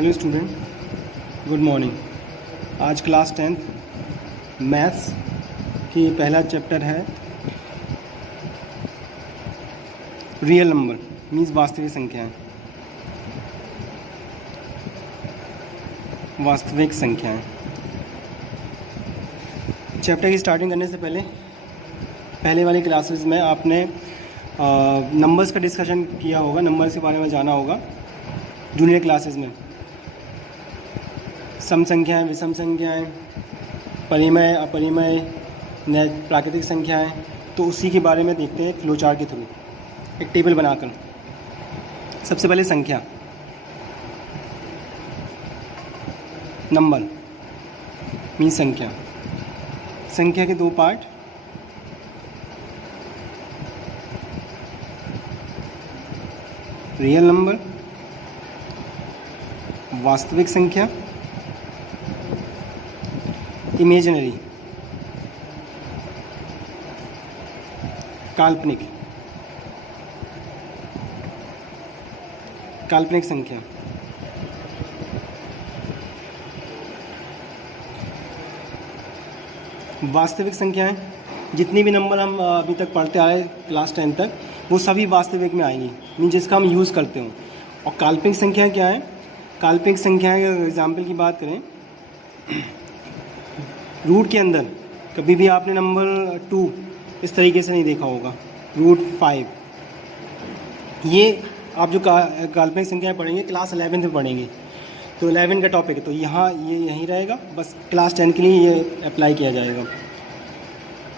Hello student, good morning. आज class 10th maths की पहला चैप्टर है रियल नंबर मीन्स वास्तविक संख्याएं। वास्तविक संख्याएं चैप्टर की स्टार्टिंग करने से पहले वाली क्लासेस में आपने नंबर्स का डिस्कशन किया होगा, नंबर्स के बारे में जाना होगा। जूनियर क्लासेस में सम संख्याएं, विषम संख्याएं, परिमेय, अपरिमेय, प्राकृतिक संख्याएं, तो उसी के बारे में देखते हैं फ्लो चार्ट के थ्रू, एक टेबल बनाकर। सबसे पहले संख्या, नंबर मीन्स संख्या। संख्या के दो पार्ट, रियल नंबर, वास्तविक संख्या, इमेजिनरी काल्पनिक, काल्पनिक संख्या। वास्तविक संख्याएं, जितनी भी नंबर हम अभी तक पढ़ते आए क्लास 10 तक, वो सभी वास्तविक में आएंगी, मीन जिसका हम यूज़ करते हो। और काल्पनिक संख्याएं क्या है? काल्पनिक संख्याएं अगर एग्जाम्पल की बात करें, रूट के अंदर कभी भी आपने नंबर 2 इस तरीके से नहीं देखा होगा, √5। ये आप जो काल्पनिक संख्याएं पढ़ेंगे क्लास 11 में पढ़ेंगे, तो 11 का टॉपिक है, तो यहाँ ये यहीं रहेगा, बस क्लास 10 के लिए ये अप्लाई किया जाएगा।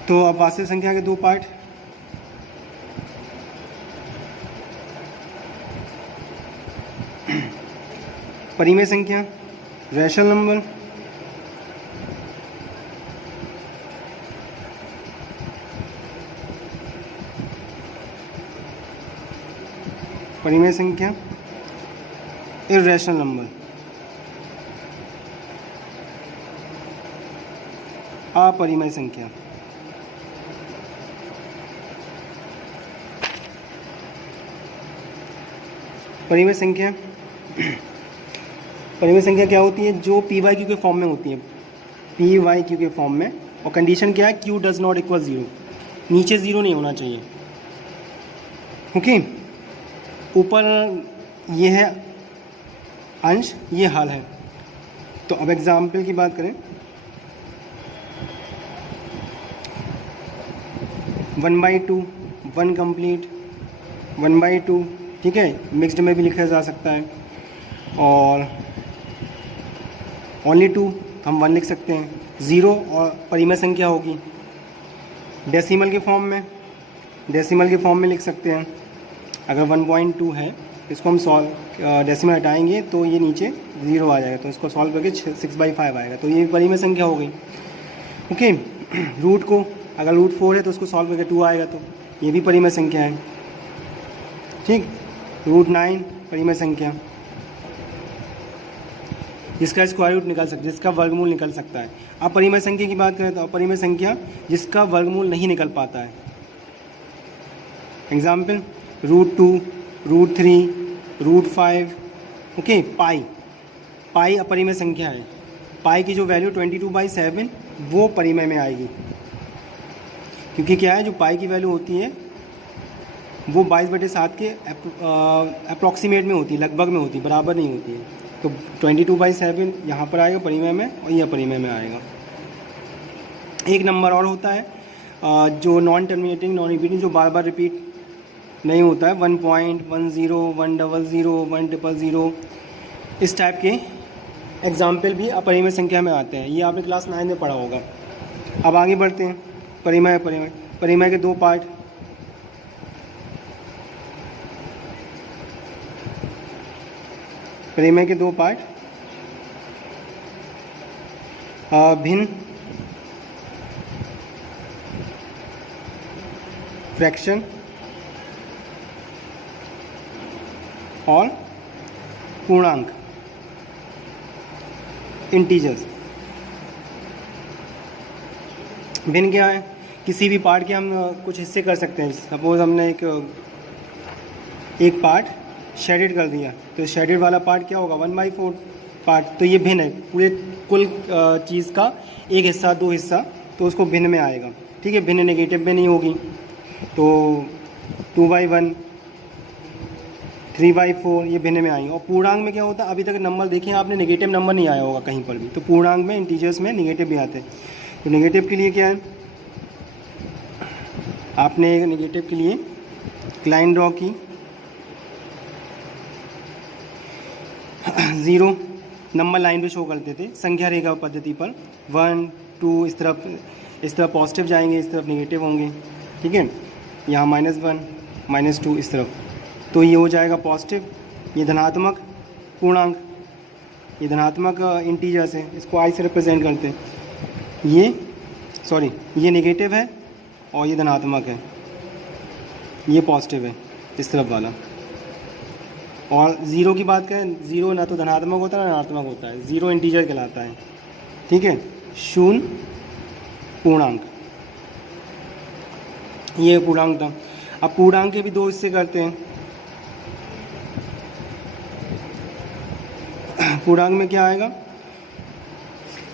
तो अब वास्तविक संख्या के दो पार्ट, परिमेय संख्या, रैशनल नंबर, परिमेय संख्या, इर्रेशनल नंबर, अपरिमेय संख्या। परिमेय संख्या, परिमेय संख्या क्या होती है? जो p/q के फॉर्म में होती है, p/q के फॉर्म में, और कंडीशन क्या है? q डज नॉट इक्वल 0, नीचे 0 नहीं होना चाहिए। ओके, ऊपर ये है अंश, ये हल है। तो अब एग्जाम्पल की बात करें, 1/2, 1 कंप्लीट, 1/2, ठीक है, मिक्स्ड में भी लिखा जा सकता है, और ओनली 2 हम 1 लिख सकते हैं। 0 और परिमेय संख्या होगी डेसिमल के फॉर्म में, डेसिमल के फॉर्म में लिख सकते हैं। अगर 1.2 है, इसको हम सॉल्व, डेसिमल हटाएंगे तो ये नीचे 0 आ जाएगा, तो इसको सॉल्व करके 6/5 आएगा, तो ये परिमेय संख्या हो गई। ओके, रूट को अगर √4 है तो उसको सॉल्व करके 2 आएगा, तो ये भी परिमेय संख्या है। ठीक, √9 परिमेय संख्या, जिसका स्क्वायर रूट निकल सकता है, जिसका वर्गमूल निकल सकता है। अब परिमेय संख्या की बात करें तो अपरिमेय संख्या जिसका वर्गमूल नहीं निकल पाता है। एग्जाम्पल √2, √3, √5। ओके, पाई अपरिमेय संख्या है। पाई की जो वैल्यू 22/7 वो परिमेय में आएगी, क्योंकि क्या है, जो पाई की वैल्यू होती है वो 22/7 के अप्रॉक्सीमेट में होती है, लगभग में होती है, बराबर नहीं होती है। तो 22/7 यहाँ पर आएगा परिमेय में, और यह परिमेय में आएगा। एक नंबर और होता है जो नॉन टर्मिनेटिंग, नॉन रिपीटिंग, जो बार बार रिपीट नहीं होता है, 1.10, 100, 100, इस टाइप के एग्जाम्पल भी अपरिमेय संख्या में आते हैं। ये आपने क्लास 9 में पढ़ा होगा। अब आगे बढ़ते हैं, परिमेय। परिमेय के दो पार्ट, परिमेय के दो पार्ट, भिन्न, फ्रैक्शन, और पूर्णांक, इंटीजर्स। भिन्न क्या है? किसी भी पार्ट के हम कुछ हिस्से कर सकते हैं। सपोज हमने एक पार्ट शेडेड कर दिया, तो शेडेड वाला पार्ट क्या होगा 1/4 पार्ट, तो ये भिन्न है, पूरे कुल चीज़ का एक हिस्सा 2 हिस्सा, तो उसको भिन्न में आएगा, ठीक है, भिन्न नेगेटिव में नहीं होगी। तो 2/1 3/4 ये भिन्न में आएंगे। और पूर्णांक में क्या होता है, अभी तक नंबर देखें आपने, नेगेटिव नंबर नहीं आया होगा कहीं पर भी, तो पूर्णांक में इंटीजर्स में नेगेटिव भी आते हैं। तो नेगेटिव के लिए क्या है, आपने नेगेटिव के लिए लाइन ड्रॉ की, 0 नंबर लाइन पे शो करते थे संख्या रेखा पद्धति पर, 1 2 इस तरफ पॉजिटिव जाएंगे, इस तरफ नेगेटिव होंगे, ठीक है, यहाँ -1 -2 इस तरफ, तो ये हो जाएगा पॉजिटिव, ये धनात्मक पूर्णांक, ये धनात्मक इंटीजर्स है, इसको आई से रिप्रेजेंट करते हैं, ये नेगेटिव है और ये धनात्मक है, ये पॉजिटिव है इस तरफ वाला। और ज़ीरो की बात करें, ज़ीरो ना तो धनात्मक होता है ना ऋणात्मक होता है, ज़ीरो इंटीजर कहलाता है, ठीक है, शून्य पूर्णांक, ये पूर्णांक था। अब पूर्णांक के भी 2 हिस्से करते हैं। पूर्णांक में क्या आएगा,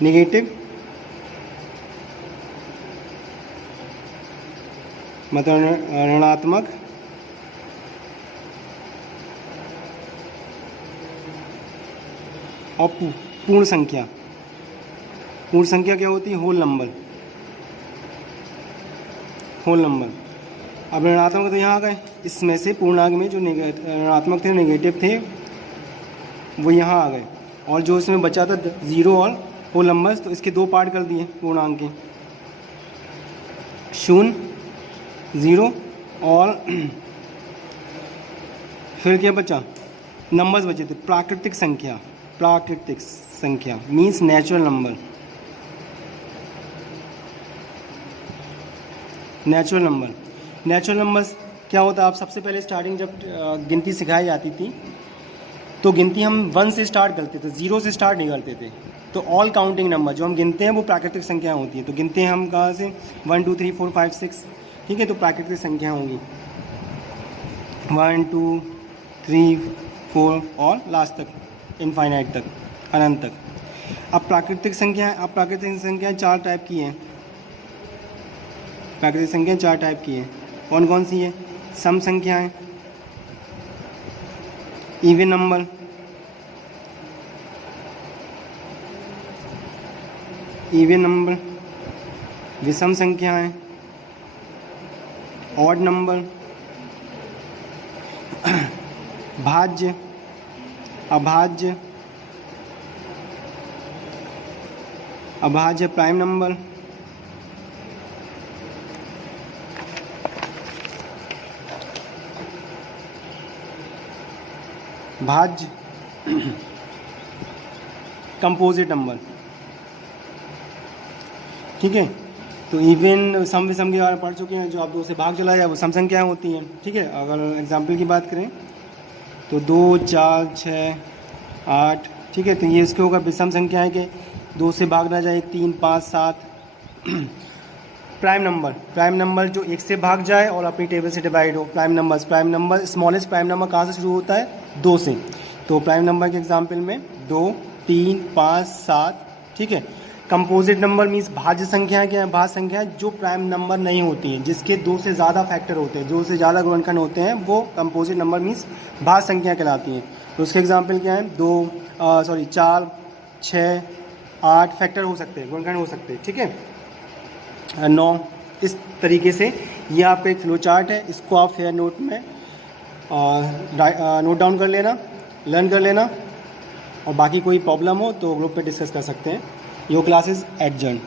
नेगेटिव मतलब ऋणात्मक और पूर्ण संख्या। पूर्ण संख्या क्या होती है, होल नंबर। अब ऋणात्मक तो यहाँ आ गए, इसमें से पूर्णांक में जो ऋणात्मक थे नेगेटिव थे वो यहाँ आ गए, और जो इसमें बचा था 0 और होल नंबर्स, तो इसके 2 पार्ट कर दिए पूर्णांक के, 0 0 और फिर क्या बचा, नंबर्स बचे थे, प्राकृतिक संख्या मीन्स नेचुरल नंबर्स क्या होता है, आप सबसे पहले स्टार्टिंग जब गिनती सिखाई जाती थी तो गिनती हम 1 से स्टार्ट करते थे, 0 से स्टार्ट नहीं करते थे। तो ऑल काउंटिंग नंबर जो हम गिनते हैं वो प्राकृतिक संख्या होती हैं, तो गिनते हैं हम कहाँ से, 1 2 3 4 5 6, ठीक है, तो प्राकृतिक संख्या होंगी 1 2 3 4 और लास्ट तक इनफाइनाइट तक, अनंत तक। अब प्राकृतिक संख्या 4 टाइप की हैं। प्राकृतिक संख्या 4 टाइप की हैं, कौन कौन सी है, सम संख्याएं, इवन नंबर, विषम संख्याएं, ऑड नंबर, भाज्य, अभाज्य, प्राइम नंबर, भाज्य, कंपोजिट नंबर, ठीक है। तो इवन सम विषम के बारे में पढ़ चुके हैं, जो आप 2 से भाग चला जाए वो सम संख्याएँ होती हैं, ठीक है। अगर एग्जाम्पल की बात करें तो 2 4 6 8, ठीक है, तो ये इसके होगा विषम संख्या है कि 2 से भाग ना जाए, 3 5 7। प्राइम नंबर जो 1 से भाग जाए और अपनी टेबल से डिवाइड हो, prime number smallest prime number कहाँ से शुरू होता है, 2 से। तो प्राइम नंबर के एग्जाम्पल में 2 3 5 7, ठीक है। कंपोजिट नंबर मीन्स भाज्य संख्या क्या है, भाज्य संख्या जो प्राइम नंबर नहीं होती हैं, जिसके 2 से ज़्यादा फैक्टर होते हैं, 2 से ज़्यादा गुणनखंड होते हैं, वो कंपोजिट नंबर मीन्स भाज्य संख्या कहलाती हैं। तो उसके एग्जाम्पल क्या है, 4 6 8 फैक्टर हो सकते हैं, गुणनखंड हो सकते हैं, ठीक है, 9। इस तरीके से ये आपका एक फ्लो चार्ट है, इसको आप फेयर नोट में नोट डाउन कर लेना, लर्न कर लेना, और बाकी कोई प्रॉब्लम हो तो ग्रुप पे डिस्कस कर सकते हैं। Your class is adjourn.